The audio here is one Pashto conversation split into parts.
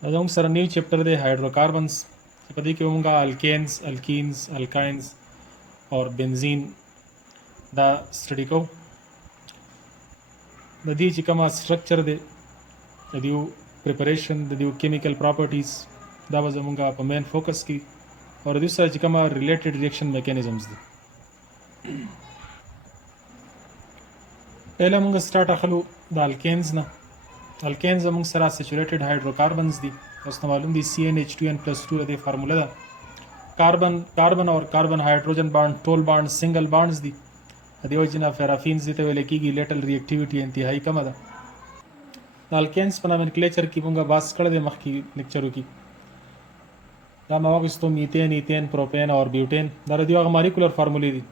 دا زموږ سره نیو چپټر دی هایدروکاربنز چې په دې کې موږ الکینز الکینز الکاینز او بنزین دا سټډي کوو. د دې چې کومه سټرکچر دی د دیو پریپریشن د دیو کیمیکل پراپرټیز دا به زموږ په مین فوکس کې او د دې سره چې کومه ریلیټډ ریاکشن میکانیزمز دي. پہله موږ سٹارټ اخلو د الکینز نه. الکینز زموږ سره سچوریټډ هایدروکاربنز دي. تاسو ته معلوم دي CnH2n+2 د فارموله ده. کاربن اور کاربن هایدروجن باند ټول باند سنگل باندز دي. د دې وجه نه فرافینز دي ته ویل کېږي لیټل ریاکټیویټي انتهایی کمه ده. د الکینز په نامنکلیچر کې موږ باس کړی دی مخکې لیکچرو کې. دا ما واخیستو میتین ایتین پروپین اور بیوټین دا د دې هغه مالیکولر فارمولې دي.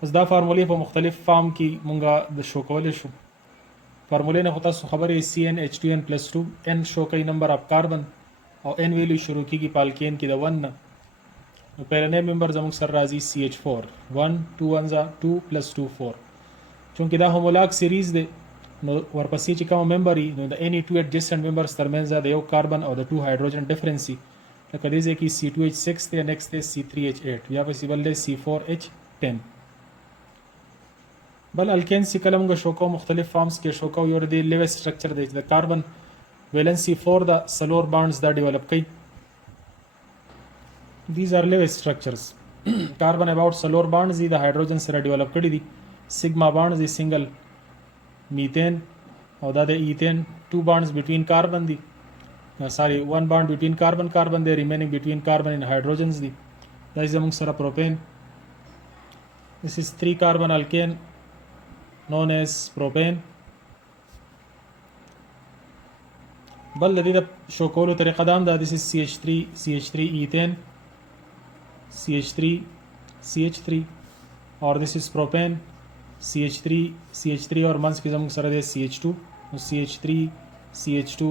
بس دا فارمولې په مختلف فارم کې مونږ د شو کولی شو. فارمولې نه خو تاسو خبرې CnH2n+2 n شو کوي نمبر اف کاربن او n ویلیو شروع کېږي په الکین کې د 1 نه. نو پهلنی ممبر زموږ سره راځي CH4 1 2 1 2 + 2 4. چونکې دا هومولاګ سیریز دی نو ورپسې چې کوم ممبر وي نو د any two adjacent members ترمنځ د یو کاربن او د 2 هایدروجن ډیفرنس وي. لکه دې ځای کې C2H6 دی نیکسټ دی C3H8 بیا پسې بل دی C4H10. بل الکینز چې کله موږ شو کوو مختلف فارمز کې شو کوو یو د لیوس سټرکچر دی چې د کاربن ویلنسي 4 د سلور بانډز دا ډیولپ کوي. دیز آر لیوس سټرکچرز. کاربن اباوټ سلور بانډز دي د هایدروجن سره ډیولپ کړي دي. سیګما بانډز دي سنگل میتین او دا د ایتین 2 بانډز بټوین کاربن دي. سوري 1 بانډ بټوین کاربن دی ریمینینګ بټوین کاربن ان هایدروجنز دي. دا زموږ سره پروپین. This is 3 carbon alkane known as propane. بل د دې د شو کولو طریقه دا هم ده. This is CH3 ethane CH3 or this is propane CH3 اور منځ کې زموږ سره دی CH2 نو CH3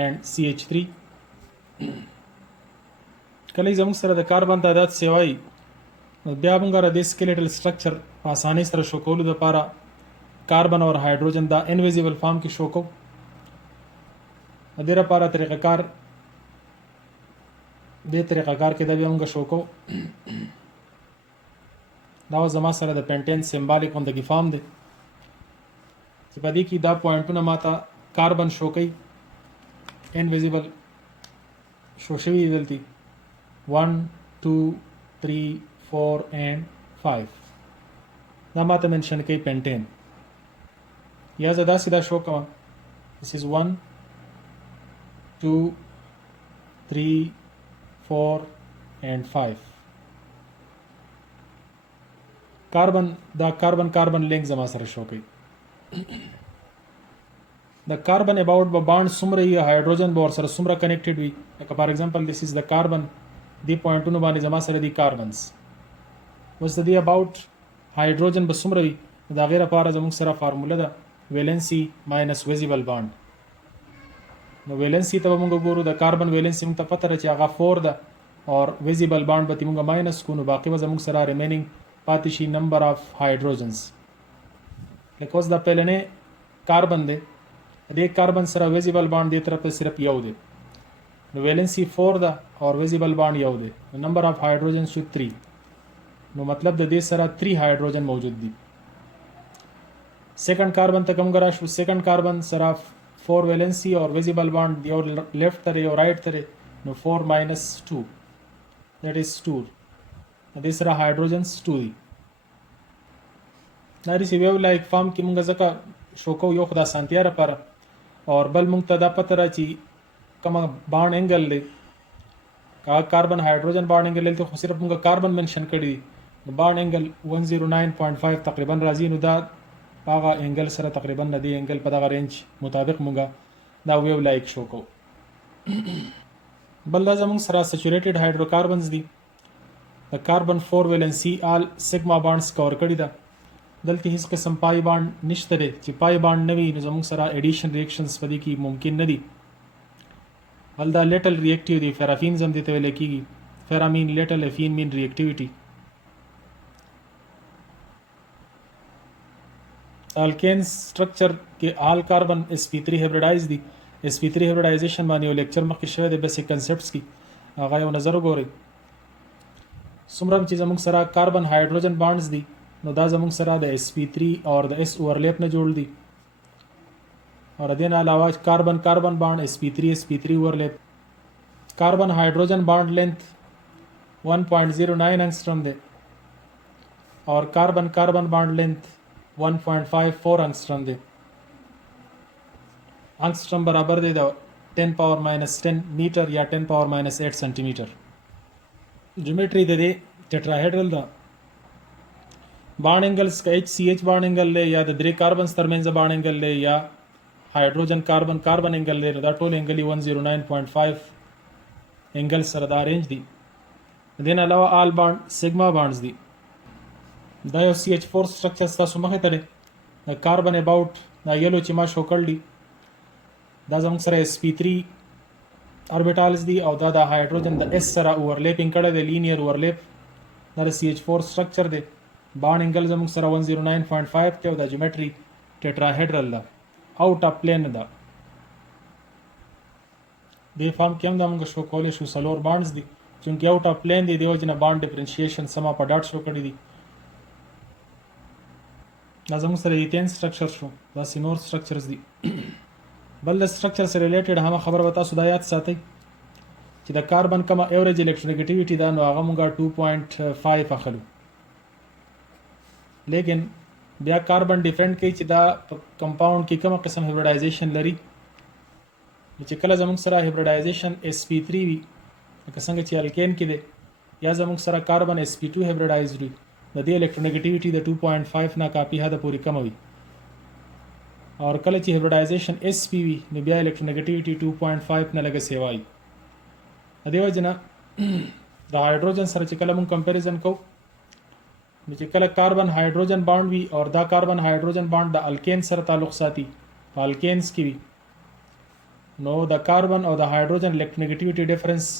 and CH3. کله زموږ سره د کاربن تعداد سیوای نو بیا موږ را د سکیلیټل سټرکچر په اسانۍ سره شو کولو لپاره کاربن اور هایدروجن دا انویزیبل فارم کې شو کو. د دې لپاره طریقه کار کې دا بیا موږ شو کو. دا زما سره د پینټین سمبالیک غوندګي فارم دی چې په دې کې دا پوینټونه ماته کاربن شو کوي انویزیبل شو شوي دلته 1 2 3 4 and 5 دا ماته منشن کوي پینټین. یا زدا سیدا شو کوم. This is 1 2 3 4 and 5. کاربن لینک زما سره شو کوي. د کاربن اباوټ به باند څومره وي هایدروجن به ورسره څومره کنیکټډ وي. لکه فار ایگزامپل this is the carbon دی پوینټونو باندې زما سره دی کاربنز. اوس د دې اباوټ هایدروجن به څومره وي دا غیر لپاره زموږ سره فارموله ده ویلنسي ماینس ویزیبل باند. نو ویلنسي ته موږ ګورو د کاربن ویلنسي موږ ته پته ده چې هغه 4 ده اور ویزیبل باند به موږ ماینس کو نو باقي به زموږ سره ریمینینګ پاتې شي نمبر اف هایدروجنز. لکه اوس دا پهلنی کاربن دی دې کاربن سره ویزیبل باند دې طرف ته صرف یو دی نو ویلنسي 4 ده اور ویزیبل باند یو دی نو نمبر اف هایدروجن شو 3 نو مطلب د دې سره 3 هایدروجن موجود دي. سیکنډ کاربن ته کوم غرا شو. سیکنډ کاربن سره 4 ویلنسي اور ویزیبل باند یو لیفٹ تر یو رائٹ تر نو 4 minus 2 that is 2 دې سره هایدروجنز 2 دي. دا ریسی ویو لایک فارم کې موږ ځکه شو کو یو خدا سانتیا لپاره اور بل موږ ته دا پته را چې کوم باند انګل دی کاربن هایدروجن باند انګل ته خو صرف موږ کاربن منشن کړی باند انګل 109.5 تقریبا راځي نو دا هغه انګل سره تقریبا د دې انګل په دغه رینج مطابق موږ دا ویو لایک شو کو. بل دا زموږ سره سچوریټډ هایدروکاربنز دي. د کاربن 4 ویلنسي آل سیګما بانډز کور کړی ده. دلته هیڅ قسم پای باند نشته دی چې پای باند نه وي نو زموږ سره ایډیشن ریاکشنز په دې کې ممکن نه دي. بل دا لیټل ریاکټیو دی. فرافینز هم دې ته ویل کېږي. فرامین لیټل افین مین ریاکټیویټي. الکین स्ट्रक्चर के आल carbon sp3 hybridise the sp3 هیبریډایزیشن باندې یو لیکچر مخکې شوی دی بیسیک کنسپټس کې هغه یو نظر وګورئ څومره چې زموږ سره کاربن هایدروجن بانډز دي نو دا زموږ سره د sp3 او د s اوورلیپ نه جوړ دي اور دې نه علاوه کاربن کاربن بانډ sp3 اوورلیپ کاربن هایدروجن بانډ لینث 1.09 انگسٹرم دے اور کاربن کاربن بانڈ لینتھ 1.54 انگسٹرم دے انگسٹرم برابر دے 10 پاور مائنس 10 میٹر یا 10 پاور مائنس 8 سینٹی میٹر جیومیٹری دے ٹیٹراہیڈرل دا بانڈ اینگلز کا HCH بانڈ اینگل لے یا د درې کاربنز ترمنځ بانډ اینگل لے یا هایدروجن کاربن کاربن اینگل لے دا ټول اینگل 109.5 اینگل سره دا رینج دی دین علاوه آل بانډ سیګما بانډز دي دا یو CH4 سټرکچر تاسو مخې ته دی د کاربن اباوټ دا یلو چې ما شو کړل دي دا زموږ سره sp3 اوربیټالز دي او دا د هایدروجن د s سره اوورلیپینګ کړی دی لینیر اوورلیپ دا د CH4 سټرکچر دی بانډ انګل زموږ سره 109.5 ته او د جیومیټري ټیټراهیډرل ده اوټ اف پلین ده دې فارم کې هم دا موږ شو کولای شو سلور بانډز دي چونکه اوټ اف پلین دی دیو جن بانډ ډیفرنشیشن سما په ډاټ شو کړی دي دا زموږ سره ایتین سټرکچر شو دا سینور سټرکچرز دي بل د سټرکچر سره ریلیټډ هم خبر وتا سو دا یاد ساتئ چې د کاربن کما ایوریج الکترونیګټیویټي دا نو هغه مونږه 2.5 اخلو لیکن بیا کاربن ډیفرنٹ کوي چې دا کمپاوند کې کومه قسم هیبریډایزیشن لري چې کله زموږ سره هیبریډایزیشن sp3 وي لکه څنګه چې الکین کې دی یا زموږ سره کاربن sp2 هیبریډایزډ وي د دې الکترونیګټیویټي د 2.5 نه کافي حد پورې کم وي اور کله چې هیبریډایزیشن sp وي نو بیا الکترونیګټیویټي 2.5 نه لږه سیوای د دې وجنه د هایدروجن سره چې کله مونږ کمپیریزن کوو نو چې کله کاربن هایدروجن بانډ وي اور دا کاربن هایدروجن بانډ د الکین سره تعلق ساتي په الکینز کې وي نو د کاربن او د هایدروجن الکترونیګټیویټي ډیفرنس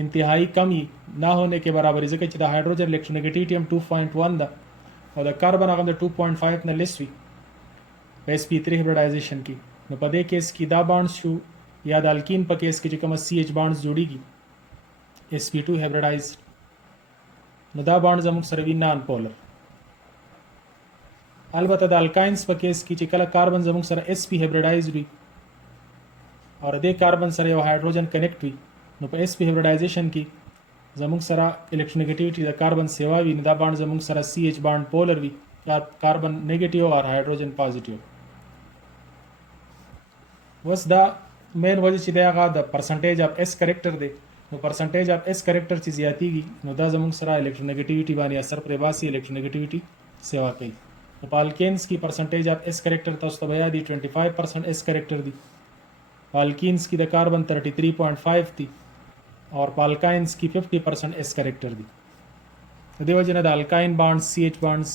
انتہائی کم ہی نہ ہونے کے برابر ځکه چې د هایدروجن الکترونیګټیویټي هم 2.1 ده او د کاربن هغه د 2.5 نه لیس وي په sp3 هیبریډایزیشن کې نو په دې کیس کې دا بانډ شو یا د الکین په کیس کې چې کوم CH بانډز جوړیږي sp2 هیبریډایزډ نو دا بانډ زموږ سره وی نان پولر البته د الکاینز په کیس کې چې کله کاربن زموږ سره sp هیبریډایزډ وي اور دې کاربن سره یو هایدروجن کنیکټ وي نو په sp هیبریډایزیشن کې زموږ سره الکترونیګټیویټي د کاربن سیوا وي نو دا بانډ زموږ سره CH بانډ پولر وي یا کاربن نیگیټیو او هایدروجن پازیټیو وس دا مین وجه چې دا هغه د پرسنټیج اف s کریکټر دی نو پرسنټیج اف s کریکټر چې زیاتیږي نو دا زموږ سره الکترونیګټیویټي باندې اثر پرې باسي الکترونیګټیویټي سیوا کوي په الکینز کې پرسنټیج اف s کریکټر تاسو ته بیا دی 25% s کریکټر دی الکینز کې د کاربن 33.5 دی اور الکاینز کې 50% s کریکټر دی د دې وجه نه د الکاین بانډ CH بانډز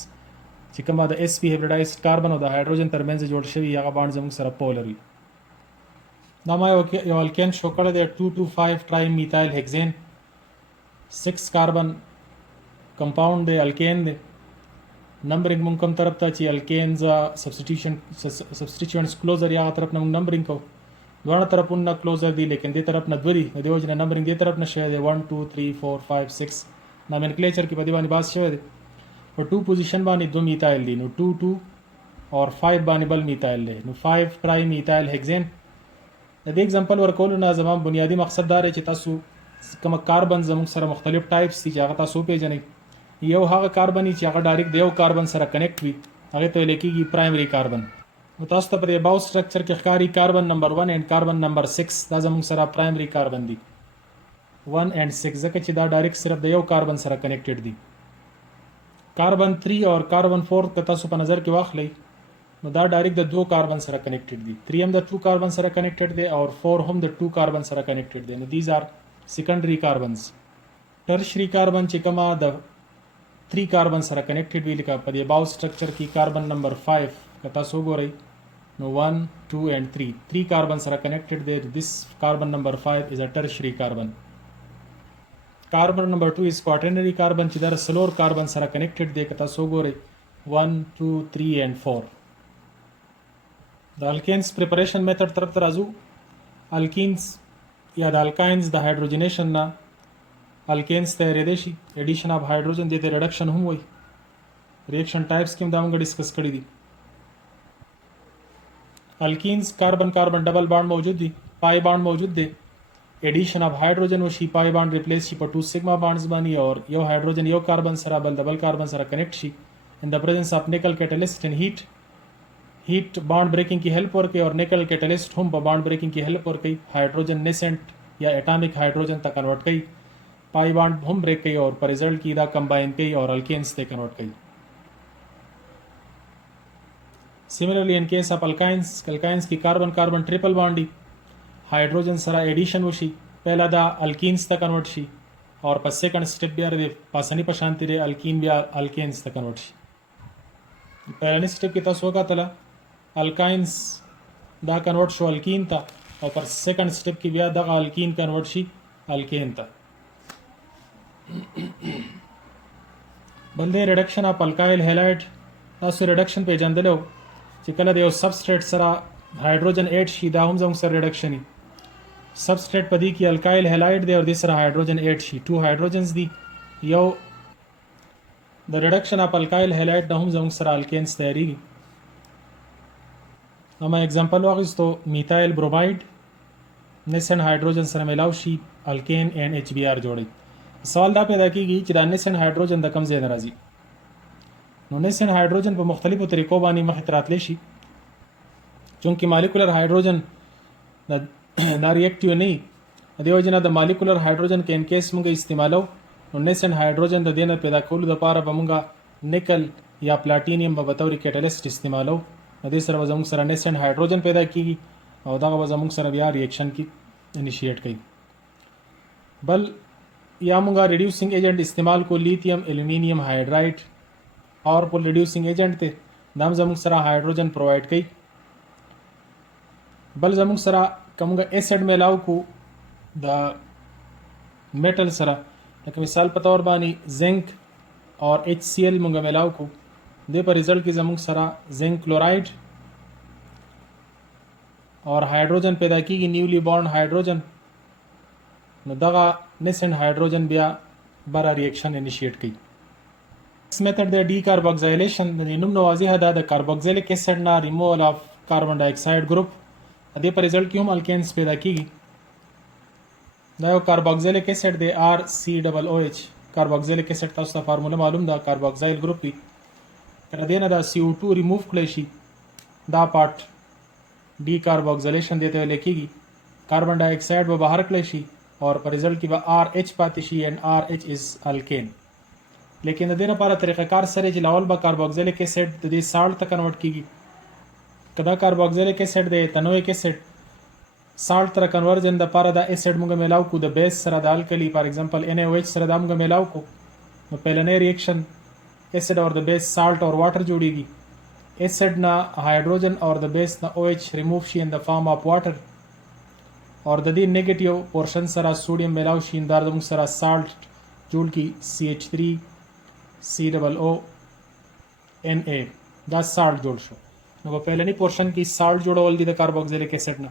چې کومه د sp هیبریډایزډ کاربن او د هایدروجن ترمنځ جوړ شوی هغه بانډ زموږ سره پولر وي دا ما یو الکین شو کړی دی 225 ټرائی میثایل هیکزین 6 کاربن کمپاوند دی الکین دی نمبرینګ مونږ کوم طرف ته چې الکینز سبسټیټیوئنټس کلوزر یا طرف نه مونږ نمبرینګ کوو دوه طرفونه کلوزر دی لیکن دې طرف نه دوی د دې وجه نمبرینګ دې طرف نه شوی دی 1 2 3 4 5 6 نامنکلیچر کې په دې باندې باس شوی دی په 2 پوزیشن باندې 2 میثایل دی نو 2 2 اور 5 باندې بل میثایل دی نو 5 ټرائی میثایل هیکزین د دې اگزامپل ورکول نه زموږ بنیادی مقصد دا دی چې تاسو کوم کاربن زموږ سره مختلف ټایپس دي چې هغه تاسو پیژنئ یو هغه کاربن چې هغه ډایرکټ د یو کاربن سره کنیکټ وي هغه ته ویل کېږي پرایمري کاربن نو تاسو ته په دې باو سټرکچر کې ښکاري کاربن نمبر 1 اینڈ کاربن نمبر 6 دا زموږ سره پرایمري کاربن دي 1 اینڈ 6 ځکه چې دا ډایرکټ صرف د یو کاربن سره کنیکټډ دي کاربن 3 اور کاربن 4 که تاسو په نظر کې واخلئ نو دا ډایرکټ د 2 کاربن سره کنیکټډ دي 3 هم د 2 کاربن سره کنیکټډ دي اور 4 هم د 2 کاربن سره کنیکټډ دي نو دیز آر سیکنډري کاربنز ټرشري کاربن چې کومه د 3 کاربن سره کنیکټډ وی لکه په دې باو سټرکچر کې کاربن نمبر 5 که تاسو وګورئ نو 1 2 and 3 کاربن سره کنیکټډ دی this carbon number 5 is a tertiary carbon carbon number 2 is quaternary carbon چې دا سلور کاربن سره کنیکټډ دی که تاسو وګورئ 1 2 3 and 4 د الکینز پریپریشن میتھډ طرف ته راځو الکینز یا د الکاینز د هایدروجنیشن نه الکینز تیارېدی شي. ایډیشن اف هایدروجن دې ته ریډکشن هم وایي. ریاکشن ټایپس کې هم دا موږ ډسکس کړي دي. الکینز کاربن کاربن ډبل بانډ موجود دي، پای بانډ موجود دی. ایډیشن اف هایدروجن وشي، پای بانډ ریپلیس شي په 2 سیګما بانډز باندې، او یو هایدروجن یو کاربن سره بل د بل کاربن سره کنیکټ شي. ان د پریزنس اف نیکل کیټالیست ان هیټ بانډ بریکینګ کې هیلپ ورکوي، او نیکل کیټالیست هم په بانډ بریکینګ کې هیلپ ورکوي. هایدروجن نیسنٹ یا اټامک هایدروجن ته کنورټ کوي، پای بانډ هم بریک کوي، او په ریزلټ کې دا کمباین کوي او الکینز ته کنورټ کوي. Similarly, in case of alkynes की carbon carbon triple bond दी, हाइड्रोजन सरा एडिशन वशी पहला दा अल्कीन्स ता convert she, और पर second step बिया रे पासनी पशांति रे अल्कीन बिया अल्केन्स ता कन्वर्ट शी. पहला स्टेप की तसो का तला अल्काइंस दा कन्वर्ट शो अल्कीन ता, और पर सेकंड स्टेप की बिया दा अल्कीन कन्वर्ट शी अल्केन ता. बल्दे रिडक्शन ऑफ अल्काइल हैलाइड तاسو रिडक्शन पे जंदलो چې کله د یو سبسټریټ سره هایدروجن ایډ شي، دا هم زموږ سره ریډکشن وي. سبسټریټ په دې کې الکایل هیلایډ دی او د سره هایدروجن ایډ شي، 2 هایدروجنز دي. یو د ریډکشن اف الکایل هیلایډ نه هم زموږ سره الکینز تیاریږي. نو ما اگزامپل واخیستو، میتایل بروماید نیسن هایدروجن سره ملاو شي الکین ان ایچ بی آر جوړي. سوال دا پیدا کیږي چې دا نیسن هایدروجن د کوم ځای نه راځي. نو نیسن هایدروجن په مختلفو طریقو باندې مخې ته راتلی شي، چونکې مالیکولر هایدروجن دا ریاکټیو نه وي. د دې وجې نه د مالیکولر هایدروجن کې ان کیس موږ استعمالو، نو نیسن هایدروجن د دې نه پیدا کولو دپاره به موږ نیکل یا پلاټینیم به بطور کیټالیسټ استعمالو. نو دې سره به زموږ سره نیسن هایدروجن پیدا کیږي، او دغه به زموږ سره بیا ریاکشن کې انیشیټ کوي. بل یا موږ ریډیوسینګ ایجنټ استعمال کو، لیتیم ایلومینیم هایډرایډ پاورفul reducing agent ته دا هم زموږ سره هایدروجن پرووایډ کوي. بل زموږ سره کومه ایسډ میلاو کو د میټل سره، لکه مثال په تور باندې زنک اور HCl موږ میلاو کو، د په ریزلټ کې زموږ سره زنک کلورایډ اور هایدروجن پیدا کیږي، نیولی بانډ هایدروجن. نو دغه نیسن هایدروجن بیا بره ریاکشن انیشیټ کوي. This method the decarboxylation د نوم نو واضحه ده، د کاربوکسیلیک اسید نه ریموول اف کاربن ډای اکساید ګروپ، د دې په ریزلټ کې هم الکینز پیدا کیږي. دا یو کاربوکسیلیک اسید دی RCOOH. کاربوکسیلیک اسید تاسو ته فارموله معلوم ده، کاربوکسایل ګروپ وي. تر دې نه دا CO2 ریموو کړی شي، دا پارت ډیکاربوکسیلیشن دی ته ویل کیږي. کاربن ډای اکساید به بهر کړی شي، اور په ریزلټ کې به RH پاتې شي، and RH is alkane. لیکن د دې لپاره طریقه کار سره چې لاول به کاربوکسیلیک اسید د دې سالټ ته کنورټ کیږي. کدا کاربوکسیلیک اسید د ایتانویک اسید سالټ تر کنورژن د لپاره د اسید موږ میلاو کو د بیس سره د الکلی، فار ایگزامپل NaOH سره د موږ میلاو کو، نو پهلنې ریاکشن اسید اور د بیس سالټ اور واټر جوړیږي. اسید نه هایدروجن اور د بیس نه OH ریموو شي ان د فارم اف واټر، اور د دې نیگیټیو پورشن سره سوډیم میلاو شي، دا د موږ سره سالټ جوړ کی CH3COONA، دا سالټ جوړ شو. نو په پهلنی پورشن کې سالټ جوړول دي د کاربوکسیلیک اسید نه.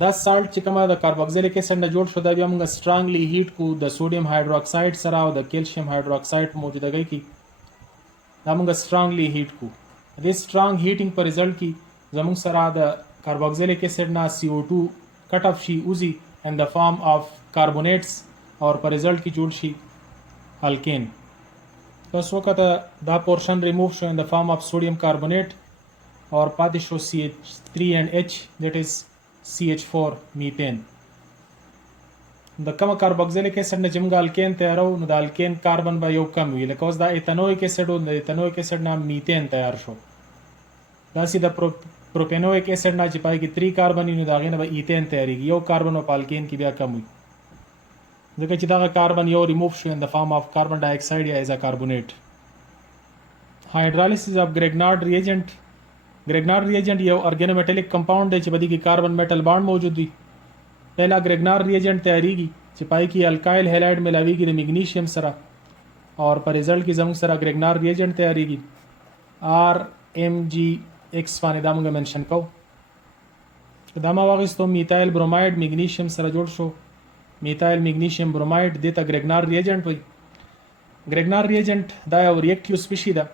دا سالټ چې کومه د کاربوکسیلیک اسید نه جوړ شو، دا بیا موږ سټرانګلی هیټ کو د سوډیم هایدروکساید سره او د کیلشیم هایدروکساید په موجودګۍ کې، دا موږ سټرانګلی هیټ کو. دې سټرانګ هیټینګ په ریزلټ کې زموږ سره د کاربوکسیلیک اسید نه CO2 کټ اف شي اوزي ان د فارم اف کاربونیټس، اور په ریزلټ کې جوړ شي الکین. بس وخت دا پورشن ریموو شو ان د فارم اف سوډیم کاربونیټ، اور پاتې شو CH3NH دیٹ از CH4 میثین. د کوم کاربوکسیلیک اسید نه چې موږ الکین تیارو، نو د الکین کاربن به یو کم وي، لکه اوس دا ایتانویک اسید و، د ایتانویک اسید نه میثین تیار شو. داسې د پروپینویک اسید نه چې پای کې 3 کاربن وي، نو د هغې نه به ایتین تیاریږي، یو کاربن په الکین کې بیا کم وي، ځکه چې دغه کاربن یو ریموو شو ان د فارم اف کاربن ډای اکساید یا ایز ا کاربونیټ. هایدرالیسیس اف ګریګنارډ ریجنټ. ګریګنارډ ریجنټ یو ارګانومیټالیک کمپاوند دی چې په دې کې کاربن میټل بانډ موجود وي. پهلا ګریګنارډ ریجنټ تیاریږي چې پای کې الکایل هیلایډ ملاویږي د میګنیشیم سره، اور په ریزلټ کې زموږ سره ګریګنارډ ریجنټ تیاریږي. RMgX باندې دا موږ منشن کوو. دا ما واغستو میتایل بروماید میګنیشیم سره جوړ شو میتایل میګنیشیم بروماید دې ته ګریګنار ریجنټ وایي ګریګنار ریجنټ دا یو ریاکټیو سپیشي ده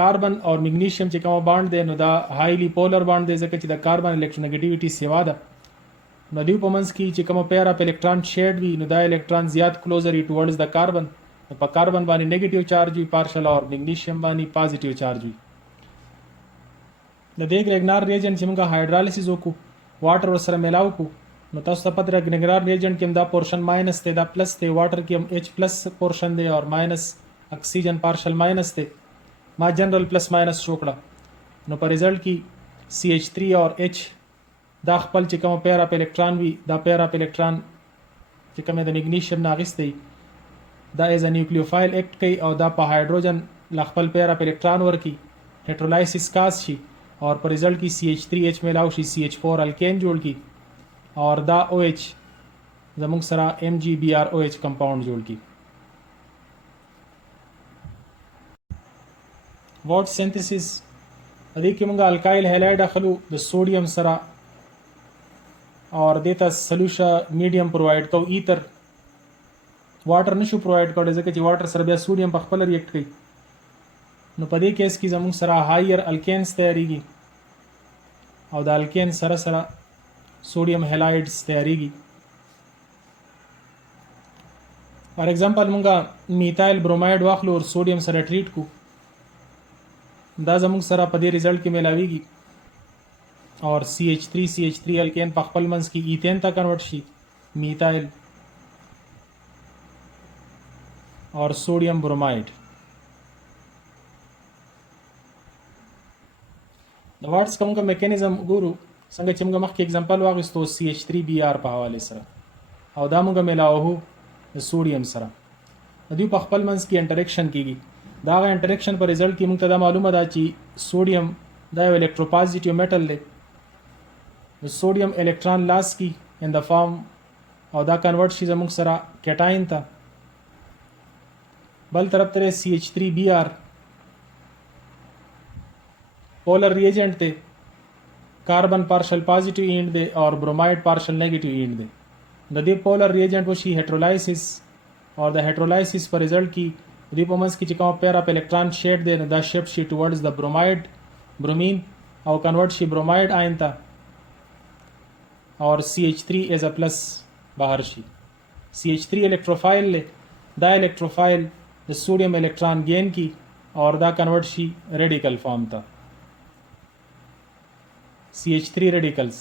کاربن او میګنیشیم چې کوم باند دی نو دا هایلی پولر باند دی ځکه چې د کاربن الکترونیګیټیویټي سیوا ده نو دیو په منځ کې چې کوم پیر اپ الکترون شیډ وي نو دا الکترون زیات کلوزر ټورډز د کاربن په کاربن باندې نیگیټیو چارج وي پارشل او میګنیشیم باندې پازیټیو چارج وي د دې ګریګنار ریجنټ چې موږ هایدرالایسیس وکړو واټر سره ملاو کو نو تاسو ته پته ګریګنار ریجنټ کې دا پورشن ماینس دی دا پلس دی واټر کې هم H پلس پورشن دی او ماینس اکسیجن پارشل ماینس دی ما جنرل پلس ماینس شو کړه نو په ریزلټ کې CH3 اور H دا خپل چې کوم پیر اپ الکترون وي دا پیر اپ الکترون چې کوم د میګنیشیم ناغستی دا ایز ا نیوکلیوفایل اکټ کوي او دا په هایدروجن خپل پیر اپ الکترون ورکی هیټرولایسیس کاس شي اور پر رزلٹ کی CH3H ملاو شي CH4 الکین جوړ کی اور دا OH زموږ سره MgBrOH کمپاوند جوړ کی واټ سینتھیسس دې کې موږ الکایل هالایډ اخلو د سوډیم سره اور دیتا سولوشن میډیم پرووایډ کو ایتر واټر نشو پرووایډ کړی ځکه چې واټر سره بیا سوډیم په خپل ریاکټ کوي نو په دې کیس کې زموږ سره هایر الکینز تیاریږي او د الکین سره سره سوډیم هالایډز تیاریږي فار ایگزامپل موږ میتایل بروماید واخلو او سوډیم سره ټریټ کو دا زموږ سره په دې ریزلټ کې ملاويږي اور CH3 الکین په خپل منځ کې ایتین ته کنورټ شي میتایل اور سوډیم بروماید د واټس کومه میکانیزم ګورو څنګه چې موږ مخکې اگزامپل واغستو CH3Br په حواله سره او دا موږ ملاوو د سوډیم سره د دوی په خپل منځ کې انټریکشن کیږي دا غا انټریکشن پر رزلټ کې موږ ته دا معلومه ده چې سوډیم دا یو الکتروپازیټیو میټل دی د سوډیم الکترون لاس کی ان د فارم او دا کنورټ شي زموږ سره کیټاین ته بل طرف ته CH3Br پولر ریجنٹ دی کاربن پارشل پازیټیو اینڈ دی اور بروماید پارشل نیگیټیو اینڈ دی د دې پولر ریجنٹ وشي هیټرولایسیس اور د هیټرولایسیس پر رزلټ کی دې په منځ کې چې کوم پیر اپ الکترون شیډ دی دا شفټ شي ټورډز د بروماید برومین او کنورټ شي بروماید آین ته اور CH3 ایز ا پلس بهر شي CH3 الکتروفایل له دا الکتروفایل د سوډیم الکترون گین کی اور دا کنورټ شي ریډیکل فارم ته CH3 ریډیکلز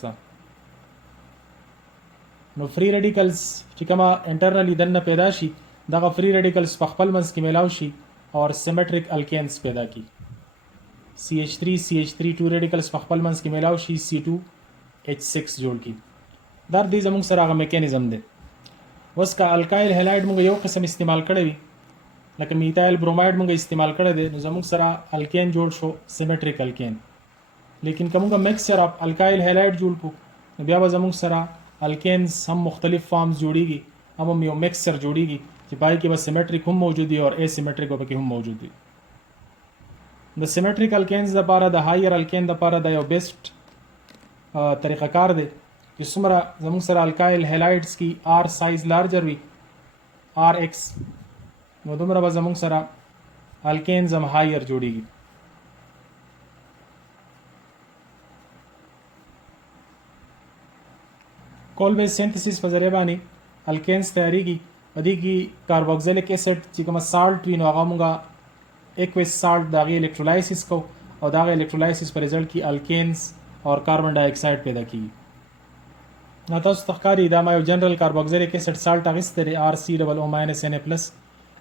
نو فری ریډیکلز چې کما انټرنلی دنه پیدا شي دغه فری ریډیکلز په خپل منځ کې ملاو شي اور سیمیټریک الکینز پیدا کی CH3 2 ریډیکلز په خپل منځ کې ملاو شي C2H6 جوړ کی دا دې زموږ سره هغه میکانیزم دی وس کا الکایل هالایډ موږ یو قسم استعمال کړی وي لکه میتایل بروماید موږ استعمال کړی دی نو زموږ سره الکین جوړ شو سیمیټریک الکین لیکن کومه مکسچر اف الکایل هالایډ جوړ کو بیا به زموږ سره الکینز هم مختلف فارمز جوړیږي هم یو مکسچر جوړیږي چې پای کې به سیمیټریک هم موجود دي او اسیمیټریک به کې هم موجود دي د سیمیټریک الکینز لپاره د هایر الکین لپاره د یو بیسټ طریقه کار دی چې څومره زموږ سره الکایل هالایډز کی R سایز لارجر وي RX نو دومره به زموږ سره الکینز هم هایر جوړیږي کول بیس سینتھیسس په ذریعہ باندې الکینز تیاریږي په دې کې کاربوکسیلیک اسید چې کوم سالټ وي نو هغه موږ ایکوس سالټ دغه الکترولایسیس کو او دغه الکترولایسیس پر رزلټ کې الکینز اور کاربن ډای اکساید پیدا کیږي نو تاسو تخکاری دا ما یو جنرال کاربوکسیلیک اسید سالټ اغسته لري RCOO-Na+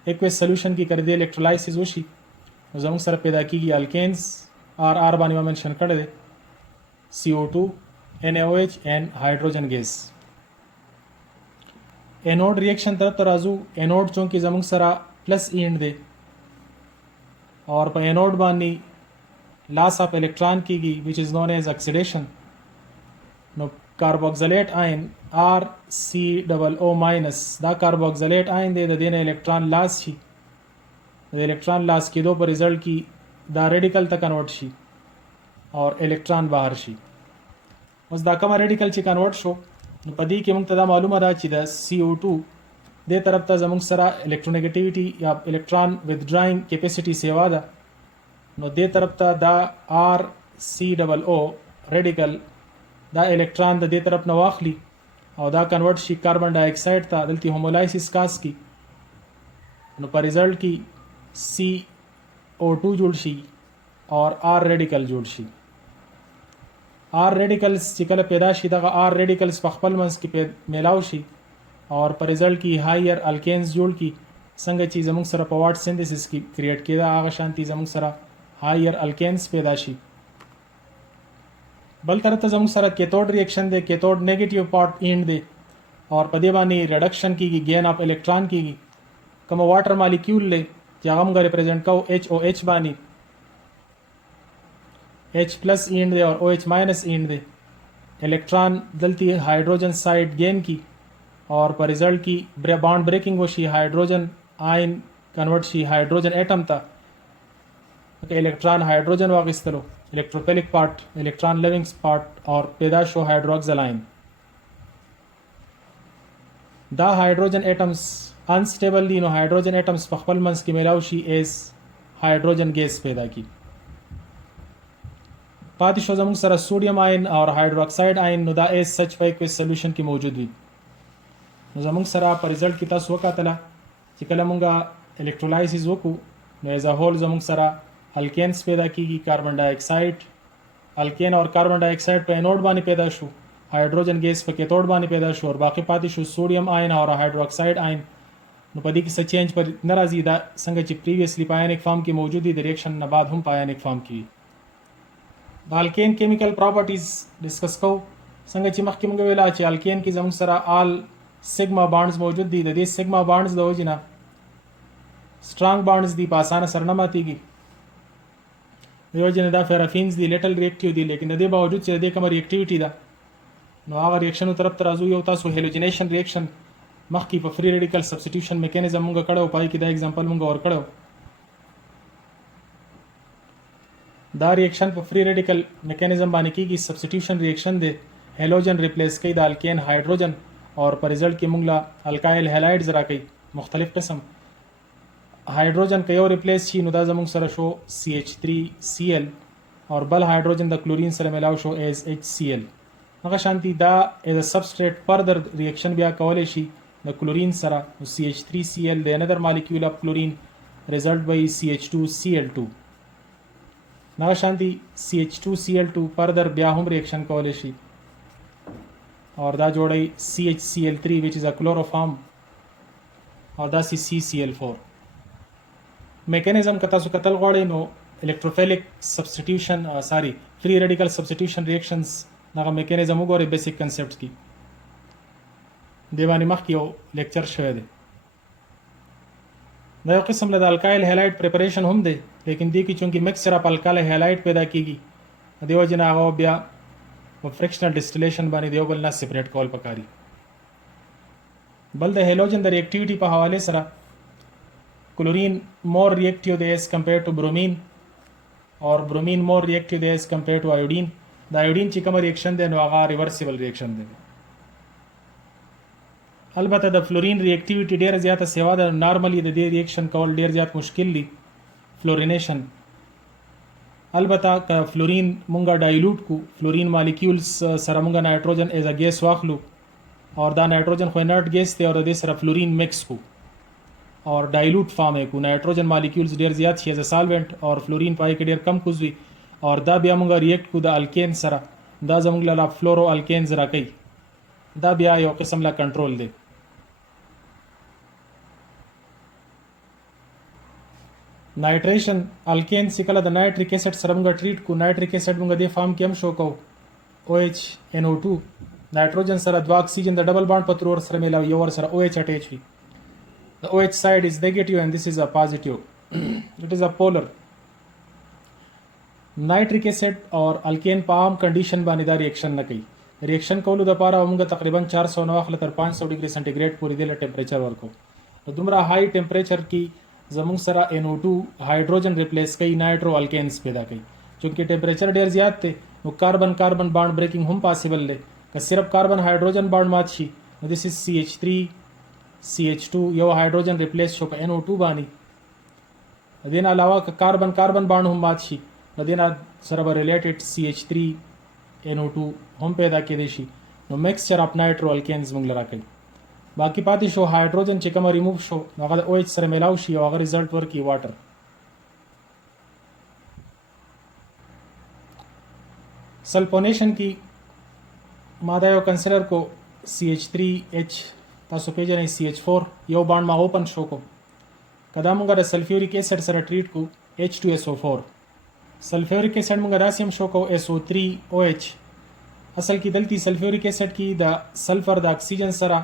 ایکوس سولوشن کې کړی دی الکترولایسیس وشي نو زموږ سره پیدا کیږي الکینز RR باندې منشن کړی دی CO2 NaOH and hydrogen gas انوډ ریاکشن طرف ته راځو انوډ چونکه زموږ سره پلس اینډ دی اور په انوډ باندې لاس اف الکترون کیږي which is known as oxidation نو کاربوکسیلیټ آین RCOO- دا کاربوکسیلیټ آین دی د دینه الکترون لاس شي د الکترون لاس کېدو پر رزلټ کی دا ریډیکل ته کنورټ شي اور الکترون بهر شي اوس دا کومه ریډیکل چې کنورټ شو نو په دې کې موږ ته دا معلومه ده چې د CO2 دې طرف ته زموږ سره الکترونیګیټیویټي یا الکترون وذډراینګ کیپاسټي سیوا ده نو دې طرف ته دا RCOO ریډیکل دا الکترون د دې طرف نه واخلي او دا کنورټ شي کاربن ډای اکساید ته دلته هومولایسیس کاس کی نو په ریزلټ کې CO2 جوړ شي اور R ریډیکل جوړ شي R ریډیکلز چې کله پیدا شي دغه R ریډیکلز په خپل منځ کې میلاو شي اور په ریزلټ کې هایر الکینز جوړ کی څنګه چې زموږ سره په واټ سینتھیسس کې کریټ کېدا هغه شانتي زموږ سره هایر الکینز پیدا شي بل طرف ته زموږ سره کیتھوډ ریاکشن دی کیتھوډ نیگیټیو پارت اینډ دی اور په دې باندې ریډکشن کیږي گین اف الکترون کیږي کوم واټر مالیکول له چې هغه موږ ریپرزینټ کوو HOH باندې H پلس اینڈ دے اور OH مائنس اینڈ دے الکترون دلتی ہائیڈروجن سائڈ گین کی اور پر رزلٹ کی بانڈ بریکنگ وشی ہائیڈروجن آئن کنورٹ شي ہائیڈروجن ایٹم تا الکترون ہائیڈروجن واغستلو الکتروفیلک پارٹ الکترون لیونگ پارٹ اور پیدا شو ہائیڈروکسل آئن دا ہائیڈروجن ایٹمز انسٹیبل دي نو ہائیڈروجن ایٹمز په خپل منځ کې میلاو شي ایز ہائیڈروجن گیس پیدا کی پاتې شو زموږ سره سوډیم آئن اور هایدروکساید آئن نو دا ایز سچ په ایکویس سولوشن کې موجود وي نو زموږ سره په ریزلټ کې تاسو وکتله چې کله مونږه الکترولایسیس وکړو نو ایز ا هول زموږ سره الکینز پیدا کیږي کاربن ډای اکساید الکین اور کاربن ډای اکساید په انوډ باندې پیدا شو هایدروجن گیس په کیتھوډ باندې پیدا شو اور باقی پاتې شو سوډیم آئن اور هایدروکساید آئن نو په دې کې څه چینج پر ناراضي دا څنګه چې پریویسلی پایانیک فارم کې موجود دي د ریاکشن نه بعد هم پایانیک فارم کې د الکین کیمیکل پراپرټیز ډسکس کو څنګه چې مخکې موږ ویلا چې الکین کې زموږ سره آل سیګما بانډز موجود دي د دې سیګما بانډز د وجې نه سټرانګ بانډز دي په اسانه سره نه ماتېږي د وجې نه دا فیرافینز دي لیټل ریاکټیو دي لیکن د دې باوجود چې د دې کومه ریاکټیویټي ده نو هغه ریاکشنو طرف ته راځو یو تاسو هیلوجنیشن ریاکشن مخکې په فری ریډیکل سبسټیټیوشن میکانیزم موږ کړو پای کې دا اگزامپل موږ ور کړو دا ریاکشن په فری ریډیکل میکانیزم باندې کیږي سبسټیټیوشن ریاکشن دی هیلوجن ریپلیس کوي د الکین هایدروجن اور پر رزلټ کې موږ لا الکایل هالایډز راکړي مختلف قسم هایدروجن که یو ریپلیس شي نو دا زموږ سره شو CH3Cl اور بل هایدروجن د کلورین سره ملاو شو as HCl هغه شانتي دا از ا سبسټریټ فردر ریاکشن بیا کولای شي د کلورین سره CH3Cl د انذر مالیکول اف کلورین رزلټ by CH2Cl2 نغه شانتي CH2Cl2 فردر بیا هم ریاکشن کولای شي اور دا جوړي CHCl3 which is a chloroform اور دا CCl4 میکانیزم کتا سو قتل غواړي نو الکتروفیلک سبسټیټیوشن فری ریډیکل سبسټیټیوشن ریاکشنز دغه میکانیزم وګورئ بیسیک کنسپټس کی دی باندې مخکې یو لیکچر شوی دی دا یو قسم له الکایل هالایډ پریپریشن هم دی لیکن دی کې چونکی مکسچر اف الکایل هالایډ پیدا کیږي دیو جن هغه بیا په فریکشنل ډیسټیلیشن باندې دیو بل نه سپریټ کول پکاري بل د هالوجن د ریاکټیویټي په حواله سره کلورین مور ریاکټیو دی ایز کمپیئر ټو برومین اور برومین مور ریاکټیو دی ایز کمپیئر ټو آیوډین د آیوډین چې کوم ریاکشن دی نو هغه ریورسیبل ریاکشن دی البته د فلورین ریاکټیویټي ډیره زیاته سیوا ده نارملی د دې ریاکشن کول ډیر زیات مشکل دي فلورینیشن البته ک فلورین مونږه ډایلوټ کو فلورین مالیکولز سره مونږه نایټروجن ایز ا ګیس واخلو اور دا نایټروجن خو انرټ ګیس دی اور د سره فلورین مکس کو اور ډایلوټ فارم کو نایټروجن مالیکولز ډیر زیات شي ایز ا سالوینټ اور فلورین پای کې ډیر کم کوزوي اور دا بیا مونږه ریاکټ کو د الکین سره دا زموږ له فلورو الکینز راکې دا بیا یو قسم لا کنټرول دی نایټریشن الکین چې کله د نایټریک اسید سره موږ ټریټ کو نایټریک اسید موږ د فارم کې هم شو کو OH NO2 نایټروجن سره دوه اکسیجن د ډبل بانډ په تور سره ملاوي یو ور سره OH اٹیچ وي the OH side is negative and this is a positive it is a polar نایټریک اسید اور الکین په عام کنډیشن باندې دا ریاکشن نه کوي ریاکشن کولو د لپاره موږ تقریبا 400 نو اخله تر 500 ډیګري سنټیګریډ پورې د ټمپریچر ورکو دومره های ټمپریچر کې زموږ سره NO2 هایدروجن ریپلیس کوي نایټرو الکینز پیدا کوي چونکه ټمپریچر ډیر زیات دی نو کاربن کاربن بانډ بریکینګ هم پاسبل دی که صرف کاربن هایدروجن بانډ مات شي نو دس از CH3 CH2 یو هایدروجن ریپلیس شو په NO2 باندې دین علاوه که کاربن کاربن بانډ هم مات شي نو دین سره به ریلیټډ CH3 NO2 هم پیدا کېدی شي نو میکسچر اف نایټرو الکینز موږ لرا کوي باقي پاتې شو هایدروجن چې کوم ریموو شو نو هغه د OH سره ملاو شي او هغه ریزلټ ورکړي واټر سلفونیشن کی ماده یو کنسیډر کو CH3H تاسو پیژنئ CH4 یو بانډ ما اوپن شو کو کدا موږ د سلفیوریک اسید سره ټریټ کو H2SO4 سلفیوریک اسید موږ داسې هم شو کو SO3OH اصل کې دلته سلفیوریک اسید کې د سلفر د اکسیجن سره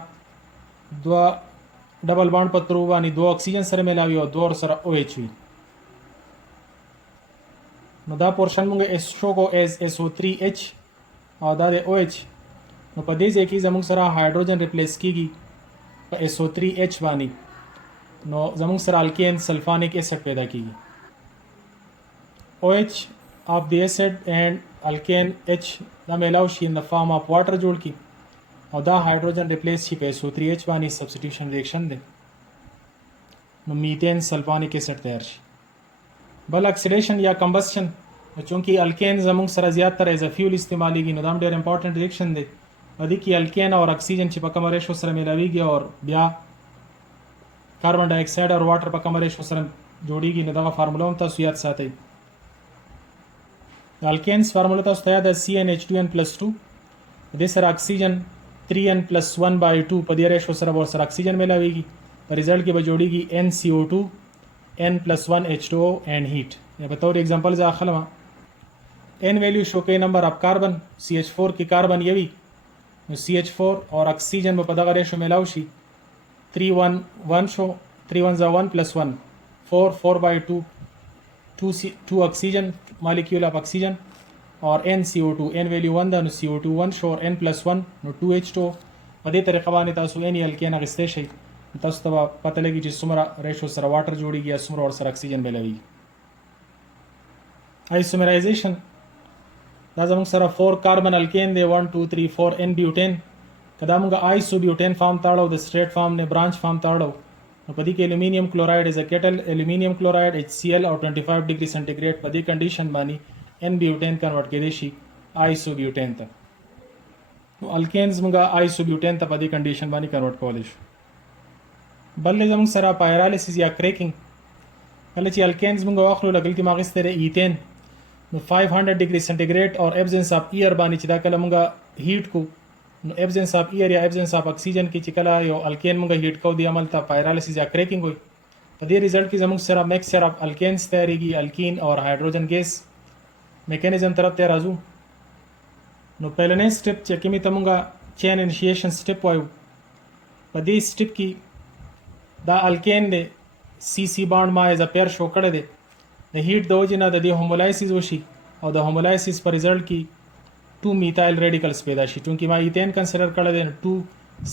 دوا ډبل بانډ په ترو باندې دوه اکسیجن سره ملاوي او دوه سره OH وي نو دا پورشن موږ اس شو کو as SO3H او دا د OH نو په دې ځای کې زموږ سره هایدروجن ریپلیس کیږي په SO3H باندې نو زموږ سره الکین سلفانیک اسید پیدا کیږي OH of the acid and alkane H دا ملاو شي in the form of water جوړ کی او دا هایدروجن ریپلیس شي په SO3H باندې سبسټیټیوشن ریاکشن دی نو میثین سلفانیک اسید تیار شي بل اکسیډیشن یا کمبسشن چونکی الکین زموږ سره زیات تر ایز ا فیول استعمالیږي نو دا ډېر امپورټنٹ ریاکشن دی په دې کې الکین او اکسیجن چې په کوم ریشو سره ملاویږي او بیا کاربن ډای اکساید او واټر په کوم ریشو سره جوړیږي نو دا فارمولا هم تاسو یاد ساتئ الکینز فارمولا تاسو ته یاد ده CnH2n+2 دې سره اکسیجن 3n+1/2 په دې ریشو سره ور سره اکسیجن ملاویږي په ریزلټ کې به جوړیږي NCO2 N+1H2O and heat یا په تور एग्जांपल ځا خلما n ویلیو شو کې نمبر اف کاربن CH4 کې کاربن یوي نو CH4 اور اکسیجن په دغه ریشو ملاو شي 3-1-1 شو 3-1 + 1 4/2 2 اکسیجن مالیکول اف اکسیجن اور NCO2 n ویلیو 1 دا نو CO2 1 شو اور n+1 نو 2H2 په دې طریقه باندې تاسو n الکین اغستې شي تاسو ته پته لګي چې څومره ریشو سره واټر جوړیږي یا څومره ور سره اکسیجن ملاوي آیسومرایزیشن دا زموږ سره 4 کاربن الکین دی 1 2 3 4 n بیوټین کدا موږ آیسوبیوټین فارم تاړو د سټریټ فارم نه برانچ فارم تاړو نو په دې کې الومینیم کلوراید از ا کیټل الومینیم کلوراید HCl او 25 ډیګري سنټیګریډ په دې کنډیشن باندې n بیوټین کنورټ کېدی شي آیسوبیوټین ته نو الکینز موږ آیسوبیوټین ته په دې کنډیشن باندې کنورټ کولی شو بل زموږ سره پایرالیسیس یا کریکینګ کله چې الکینز موږ واخلو لګلتي ماغسته ر ایتین نو 500 ډیګري سنټیګریډ اور ایبسنس اف ایر باندې چې دا کله موږ هیټ کو نو ایبسنس اف ایر یا ایبسنس اف اکسیجن کې چې کله یو الکین موږ هیټ کو دی عمل ته پایرالیسیس یا کریکینګ وي په دې ریزلټ کې زموږ سره میکسچر اف الکینز تیاریږي الکین اور هایدروجن ګیس میکانیزم طرف ته راځو نو پهلنې سټپ چې کومه ته موږ چین انیشیشن سټپ وایو په دې سټپ کې دا الکین دی CC بانډ ما از ا پیر شو کړی دی د هیټ د وجې نه د دې هومولایسیس وشي او د هومولایسیس په ریزلټ کې 2 میثایل ریډیکلز پیدا شي چونکه ما ایتین کنسیډر کړی دی 2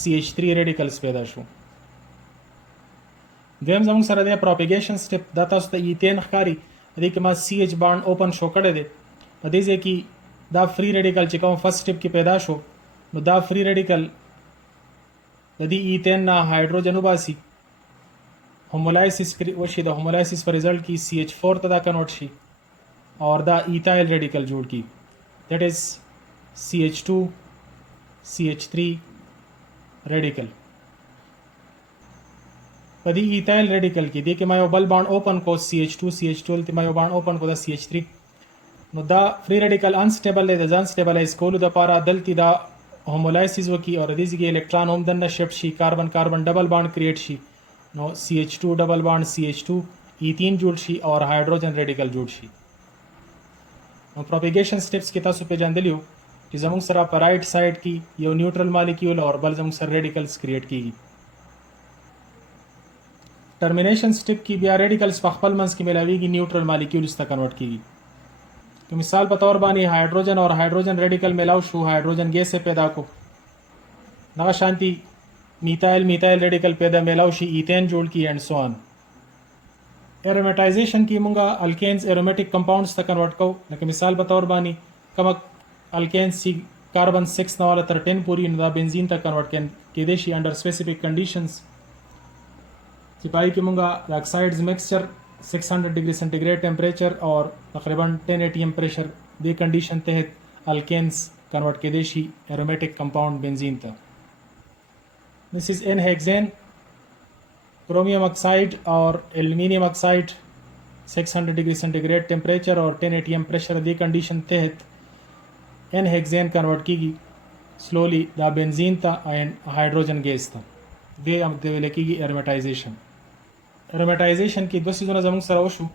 CH3 ریډیکلز پیدا شو دویم زموږ سره د پروپیګیشن سټپ دا تاسو ته ایتین ښکاري دې کې ما CH بانډ اوپن شو کړی دی په دې ځای کې دا فری ریډیکل چې کوم فرست سټپ کې پیدا شو نو دا فری ریډیکل د دې ایتین نه هایدروجن وباسي होमोलाइसिस वशी the homolysis पर रिजल्ट की CH4 तदा convert she और the ethyl radical जोड़ की that is CH2 CH3 radical पदी ethyl radical की देखिए मायो बल बॉन्ड ओपन को CH2 CH2 ते मायो बॉन्ड ओपन को द CH3 नो द फ्री रेडिकल अनस्टेबल है द अनस्टेबलाइज कोलु द पारा दलती द होमोलाइसिस वकी और दिस के इलेक्ट्रॉन होम दन शिफ्ट शी carbon carbon double bond create शी नो CH2 double bond CH2 ethene जुड़ शी और हाइड्रोजन रेडिकल जुड़ शी नो प्रोपेगेशन स्टेप्स के तاسو पे जान दिलियो कि زموږ سره په رائټ سایډ کې یو نیوټرل مالیکول اور بل زموږ سره ریډیکلز کریټ کیږي ټرمینیشن سټپ کې بیا ریډیکلز په خپل منځ کې ملاويږي نیوټرل مالیکولز ته کنورټ کیږي تو مثال په تور باندې हाइड्रोजन और हाइड्रोजन रेडिकल मिलाव शो हाइड्रोजन गैस से पैदा को नगा शांति मिथाइल रेडिकल पैदा मिलाव शी इथेन जोड़ की एंड सो ऑन एरोमेटाइजेशन की मुंगा अल्केन्स एरोमेटिक कंपाउंड्स तक कन्वर्ट को लेकिन मिसाल बतौर बानी कम الکینز چې کاربن 6 نه والا تر 10 پورې نو دا بنزین ته کنورټ کېدای شي انډر سپیسیفیک کنډیشنز چې پای کې مونږه د اکسایډز مکسچر 600 ډیګري سنټیګریډ ټمپریچر او تقریبا 10 atm پریشر دې کنډیشن تحت الکینز کنورټ کېدای شي ارومیټک کمپاوند بنزین ته. This is N-hexane, chromium oxide और aluminium oxide 600 degree centigrade temperature और 10 atm प्रेशर दी कंडीशन तहत N-hexane कन्वर्ट कीगी स्लोली दा बेंजीन ता एंड हाइड्रोजन गैस ता दे हम देवले कीगी एरोमेटाइजेशन. एरोमेटाइजेशन की दो चीज़ों जमुंग सरा वशु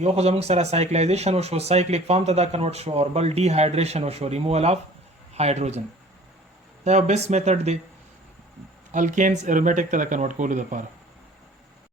यो खो जमुंग सरा साइक्लाइजेशन वशु साइक्लिक फॉर्म ता कन्वर्ट शो और बल डिहाइड्रेशन वशु रिमूवल ऑफ हाइड्रोजन. दा बेस्ट मेथड दे अल्केन्स एरोमेटिक ता कन्वर्ट कोलू द पार.